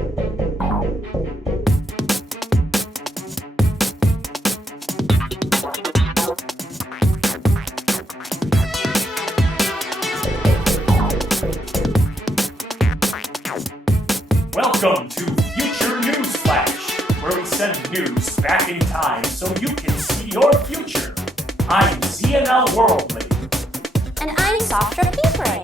Welcome to Future News Flash, where we send news back in time so you can see your future. I'm ZNL Worldly. And I'm Software Ray.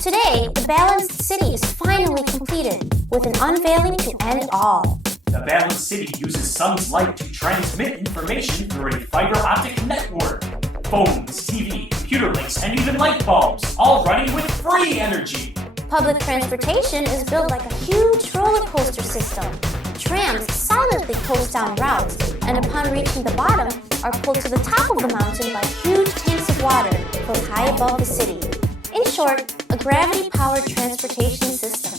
Today, the Balanced City is finally completed, with an unveiling to end all. The Balanced City uses sun's light to transmit information through a fiber optic network. Phones, TV, computer links, and even light bulbs, all running with free energy. Public transportation is built like a huge roller coaster system. Trams silently coast down routes, and upon reaching the bottom, are pulled to the top of the mountain by huge tanks of water filled high above the city. In short, a gravity-powered transportation system.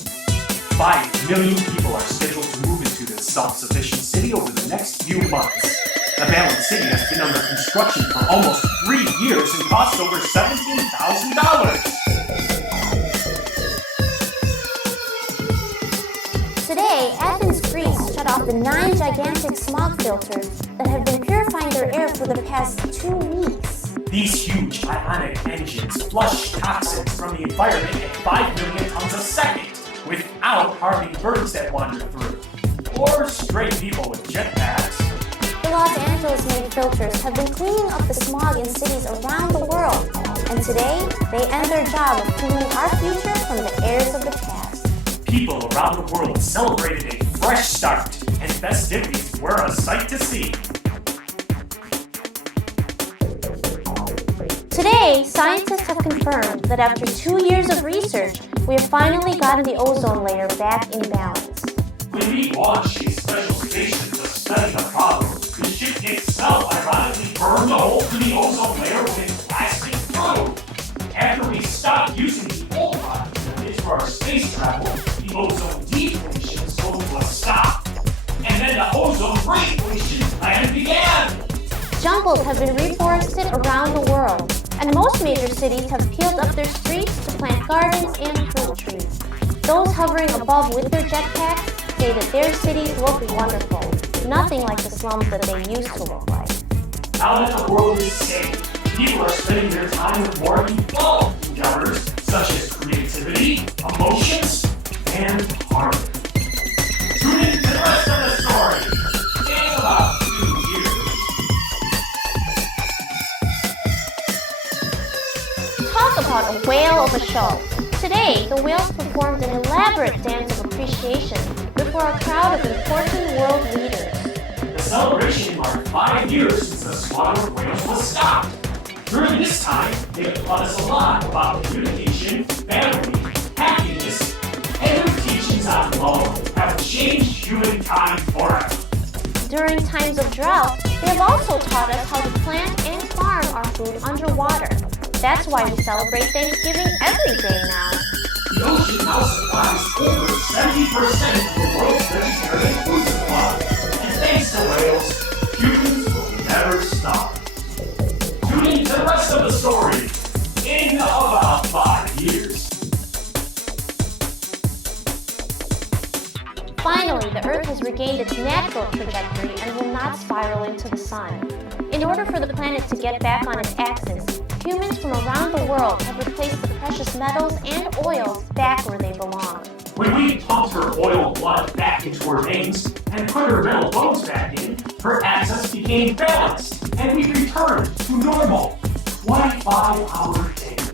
5 million people are scheduled to move into this self-sufficient city over the next few months. The Balanced City has been under construction for almost 3 years and costs over $17,000. Today, Athens, Greece shut off the 9 gigantic smog filters that have been purifying their air for the past 2 weeks. These huge ionic engines flush toxins from the environment at 5 million tons a second, without harming birds that wander through, or stray people with jetpacks. The Los Angeles-made filters have been cleaning up the smog in cities around the world, and today, they end their job of cleaning our future from the airs of the past. People around the world celebrated a fresh start, and festivities were a sight to see. Today, scientists have confirmed that after 2 years of research, we have finally gotten the ozone layer back in balance. When we launched a special station to study the problem, the ship itself ironically burned a hole through the ozone layer with its plastic probe. After we stopped using the old one for our space travel, the ozone deflation slowed to a stop. And then the ozone reflation plan began. Jungles have been reforested around the world, and most major cities have peeled up their streets to plant gardens and fruit trees. Those hovering above with their jetpacks say that their cities look wonderful, nothing like the slums that they used to look like. Now that the world is safe, people are spending their time with more evolved endeavors such as creativity, emotions, and harmony. Tune in to the rest of the story in about 2 years. Talk about a whale of a show. Today, the whales performed an elaborate dance of appreciation before a crowd of important world leaders. The celebration marked 5 years since the slaughter of whales was stopped. During this time, they have taught us a lot about communication, family, happiness, and their teachings on love have changed humankind forever. During times of drought, they have also taught us how to plant and farm our food underwater. That's why we celebrate Thanksgiving every day now. The ocean now supplies over 70% of the world's vegetarian food supply. And thanks to whales, humans will never stop. Tune in to the rest of the story in about 5 years. Finally, the Earth has regained its natural trajectory and will not spiral into the sun. In order for the planet to get back on its axis, humans from around the world have replaced the precious metals and oils back where they belong. When we pumped her oil blood back into her veins and put her metal bones back in, her axis became balanced, and we returned to normal 25-hour days.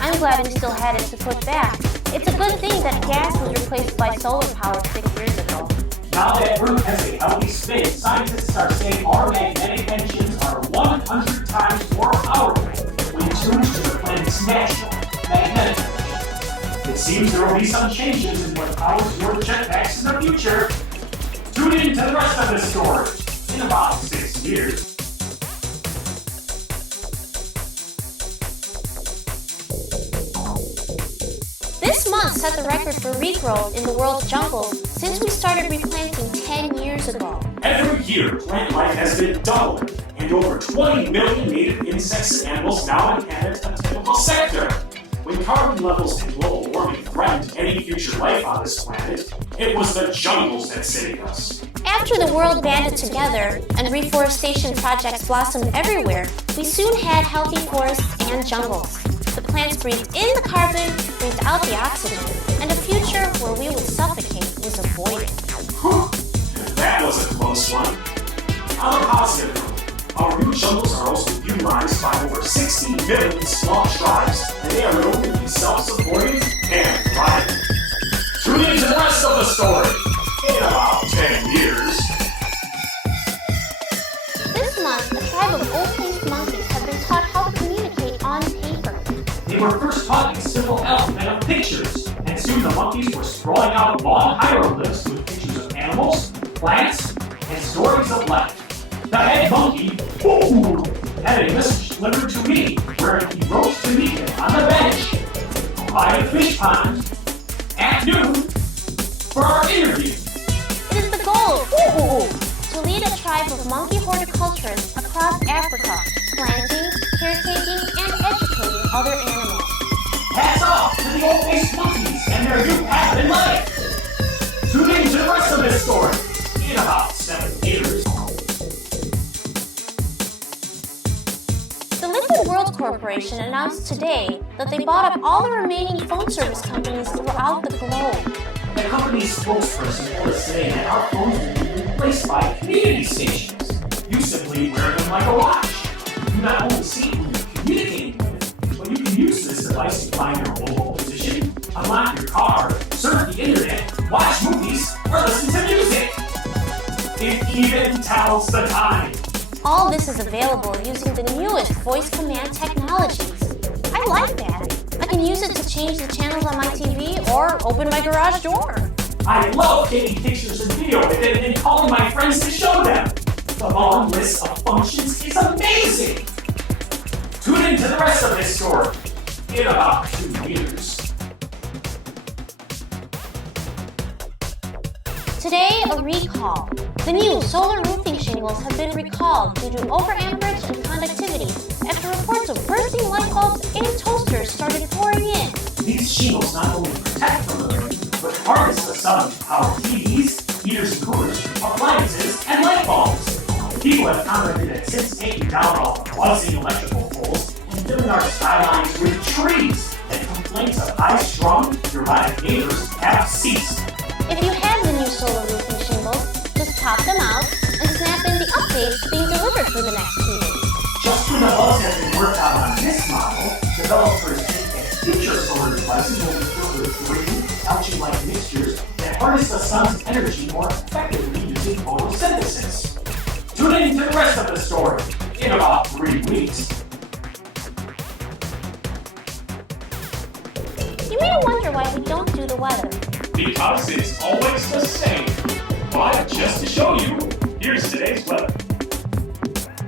I'm glad we still had it to put back. It's a good thing that gas was replaced by solar power 6 years ago. Now that Earth has a healthy spin, scientists are saying our magnetic engines are 100 times more powerful when tuned to the planet's natural magnetic engine. It seems there will be some changes in what powers your jetpacks in the future. Tune in to the rest of this story in about 6 years. This month set the record for regrowth in the world's jungles since we started replanting 10 years ago. Every year, plant life has been doubling, and over 20 million native insects and animals now inhabit a typical sector. When carbon levels and global warming threatened any future life on this planet, it was the jungles that saved us. After the world banded together and reforestation projects blossomed everywhere, we soon had healthy forests and jungles. The plants breathed in the carbon, breathed out the oxygen, and a future where we would suffocate was avoided. Whew, that was a close one. On a positive note, our new jungles are also utilized by over 60 million small tribes, and they are known to be self-supporting and thriving. Tune in to the rest of the story in about 10 years. This month, a tribe of old-faced monkeys have been taught how to communicate on paper. They were first taught in simple alphabet of pictures, and soon the monkeys were scrolling out long hieroglyphs with pictures of animals, plants, and stories of life. The head monkey, ooh, had a message delivered to me, where he wrote to meet him on the bench by a fish pond at noon for our interview. It is the goal, to lead a tribe of monkey horticulturists across Africa, planting, caretaking, and educating other animals. Hats off to the old-faced monkeys and their new path in life. Tune in to the rest of this story in about 7 years. The Liquid World Corporation announced today that they bought up all the remaining phone service companies throughout the globe. The company's spokesperson told us today that our phones will be replaced by community stations. You simply wear them like a watch. You not only see who you're communicating with, but you can use this device to find your mobile position, unlock your car, surf the internet, watch movies, or listen to music. It even tells the time. All this is available using the newest voice command technologies. I like that. I can use it to change the channels on my TV or open my garage door. I love taking pictures and video with it and calling my friends to show them. The long list of functions is amazing. Tune in to the rest of this story in about 2 years. Today, a recall. The new solar roofing shingles have been recalled due to overamperage and conductivity after reports of bursting light bulbs and toasters started pouring in. These shingles not only protect from the rain, but harness the sun to power TVs, heaters and coolers, appliances, and light bulbs. People have commented that since taking down all the buzzing electrical poles and filling our skylines with trees, that complaints of high-strung, neurotic neighbors have ceased. If you have the new solar roofing shingles, just pop them out and snap in the updates being delivered for the next 2 days. Just when the bugs have been worked out on this model, developers think that future solar devices will be filled with green, algae-like mixtures that harness the sun's energy more effectively using photosynthesis. Tune in to the rest of the story in about 3 weeks. You may wonder why we don't do the weather. Because it's always the same. But just to show you, here's today's weather.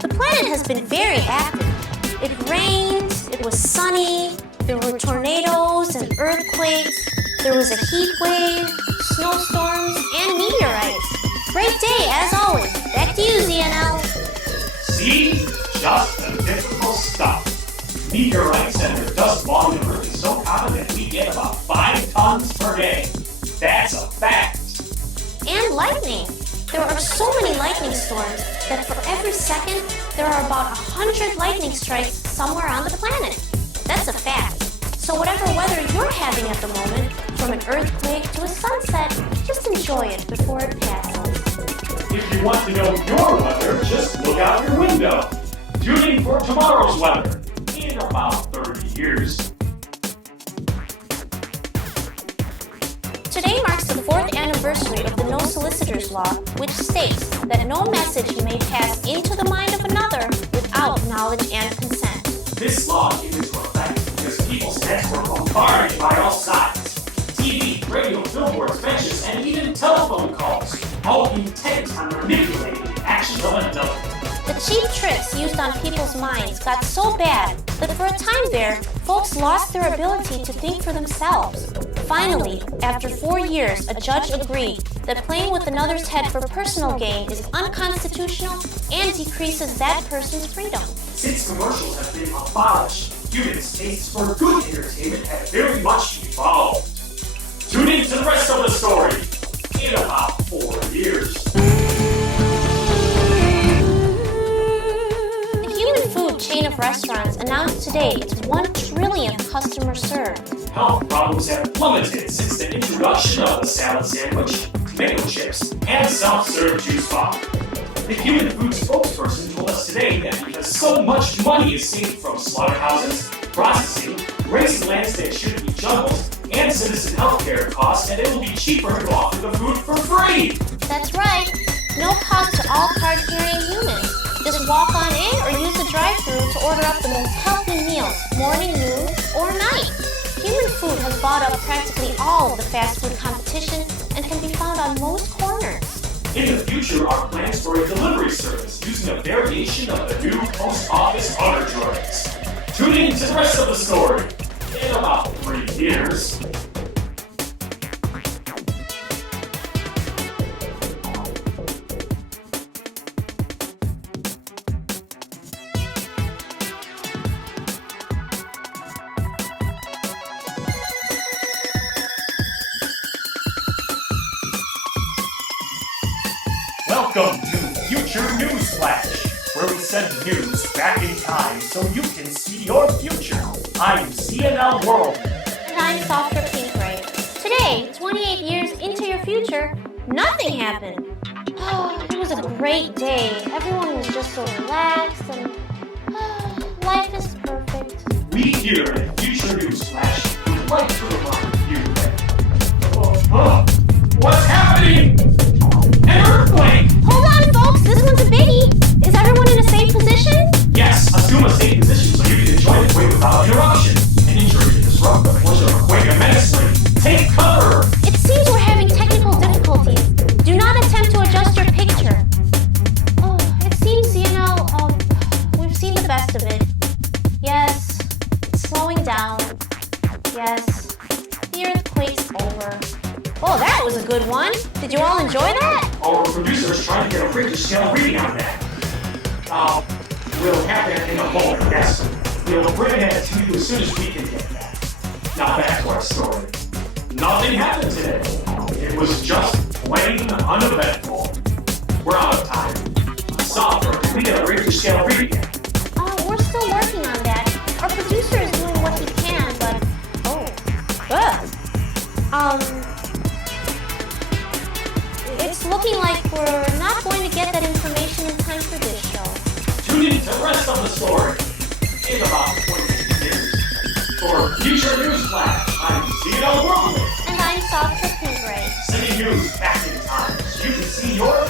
The planet has been very active. It rained, it was sunny, there were tornadoes and earthquakes, there was a heat wave, snowstorms, and meteorites. Great day, as always. Back to you, ZNL. See? Just the typical stuff. Meteorites and their dust volume is so common that we get about 5 tons per day. That's a fact. And lightning. There are so many lightning storms that for every second, there are about 100 lightning strikes somewhere on the planet. That's a fact. So whatever weather you're having at the moment, from an earthquake to a sunset, just enjoy it before it passes. If you want to know your weather, just look out your window. Tune in for tomorrow's weather in about 30 years. Today marks the 4th anniversary of the No Solicitors Law, which states that no message may pass into the mind of another without knowledge and consent. This law came into effect because people's heads were bombarded by all sides. TV, radio, billboards, benches, and even telephone calls, all intent on manipulating the actions of another. The cheap tricks used on people's minds got so bad that for a time there, folks lost their ability to think for themselves. Finally, after 4 years, a judge agreed that playing with another's head for personal gain is unconstitutional and decreases that person's freedom. Since commercials have been abolished, humans' tastes for good entertainment have very much evolved. Tune in to the rest of the story in about 4 years. The human food chain of restaurants announced today its 1 trillionth customer served. Health problems have plummeted since the introduction of the salad sandwich, tomato chips, and self-serve juice bar. The human food spokesperson told us today that because so much money is saved from slaughterhouses, processing, raising lands that shouldn't be jungles, and citizen healthcare costs, that it will be cheaper to offer the food for free. That's right. No cost to all card-carrying humans. Just walk on in or use the drive-thru to order up the most healthy meals, morning, noon, or night. Human food has bought up practically all of the fast food competition and can be found on most corners. In the future are plans for a delivery service using a variation of the new post office honor droids. Tune in to the rest of the story in about 3 years. Welcome to Future News Flash, where we send news back in time so you can see your future. I'm CNL World. And I'm Softer Pink Ray. Today, 28 years into your future, nothing happened. Oh, it was a great day. Everyone was just so relaxed and life is perfect. We here at Future News Flash would like to remind you that... what's happening? An earthquake! Hold on, folks. This one's a biggie. Is everyone in a safe position? Yes, assume a safe position so you can enjoy the quake without interruption. An injury can disrupt the pleasure of a quake immensely. Take cover! It seems we're having technical difficulties. Do not attempt to adjust your picture. Oh, it seems, we've seen the best of it. Yes, it's slowing down. Yes, the earthquake's over. Oh, that was a good one. Did you all enjoy that? Our producer is trying to get a Richter scale reading on that. We'll have that in a moment, yes. We'll bring that to you as soon as we can get that. Now back to our story. Nothing happened today. It was just plain uneventful. We're out of time. Software, can we get a Richter scale reading yet? We're still working on that. Our producer is doing what he can, but... It's looking like we're not going to get that information in time for this show. Tune in to the rest of the story in about 20 years. For Future News Flash, I'm CNL World. And I'm Softer Pink Ray. Sending news back in time so you can see your